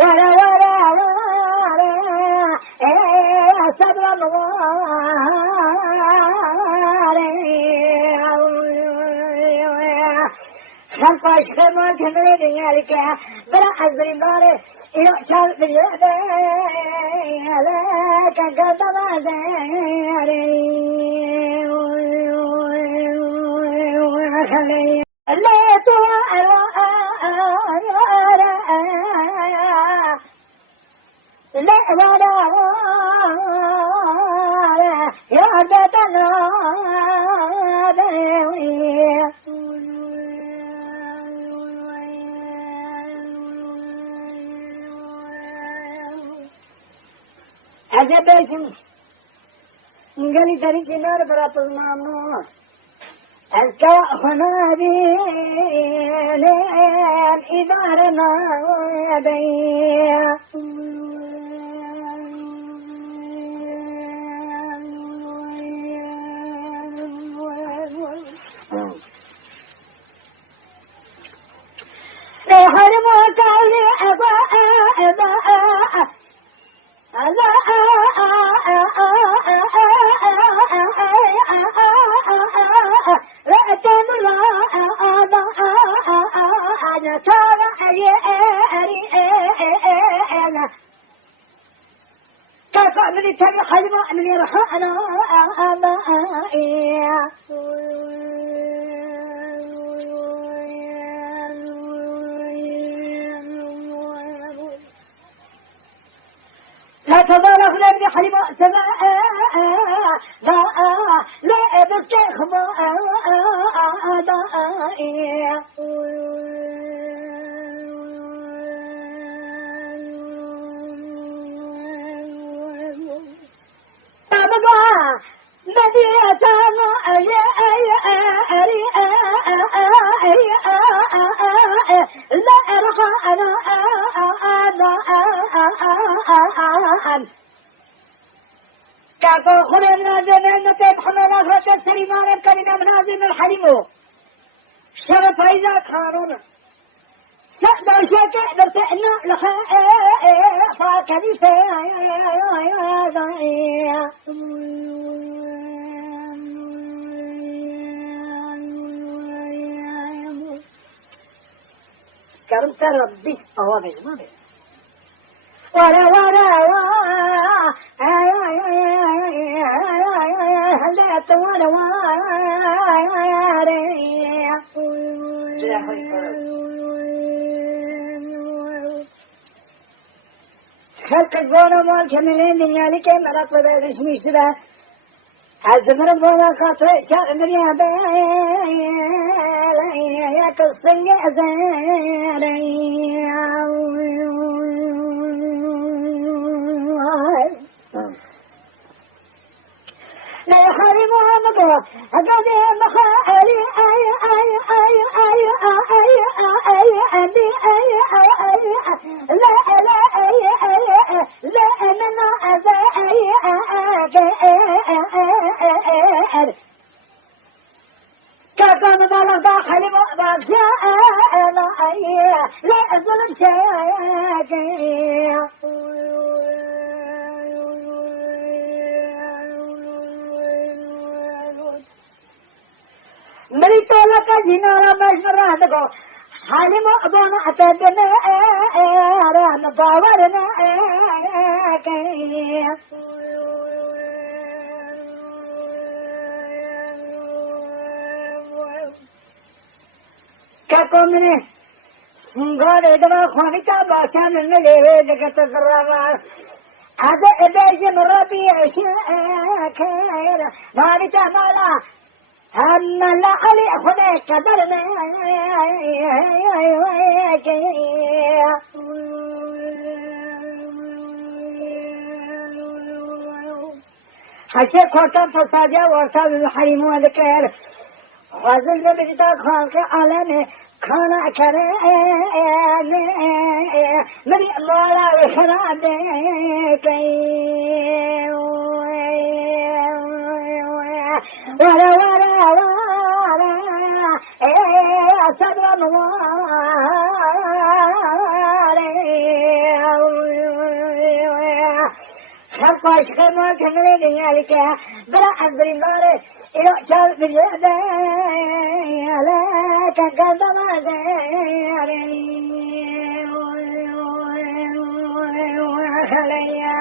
ولا صبر خلق أشهر ما تمرين يالك بلا أزري باري يؤشر بالجبال لك قدم أزري لا ترى لا ولا يا بدنا هذا بيجم قالي تريش نار برات المامو أذكى خنابي لين إدارنا بيا لحرم وكالي من تبي حلمة من يرحنا لا تبالغ لابن حلمة سماء لا بستخ كاكو خلال نازل نتيب حمل أفرة السليمان كلنا منازل الحليمو شرف إذا خارون سأدر شاكع برسئنا لخاء فاكنيسة كرمت ربي هو بجمالي ورا لا تورا خلق الجونا مال كملين دنيا لك مرات ولا رسمي سبا الزمر بولا خاطر شاء دنيا يا كالصنع زاري لا يحرمها مقوى أقضي مخالي لا من كان بالغ داخل مؤذب شاء لا أزل شيء مريتو لك زينارا مجمرا دكو حالي مؤذون أتدنا رام باورنا كاكو مني غاري دوا خوانيتا باشا من ليوه دكتا فراما هذا إباج مرابي عشاء كير غاريتا مالا أما لا علي خذ كبرنا حشي كوتا فساجا ورسال الحريم والكير غزل بجتا خالق عالمي خانا كريم مري مولا وخرابك ولا صبر خفاش خما تملي ديالك بلا أزري ماري إلو شال بجدا لا كقد ما داري خليا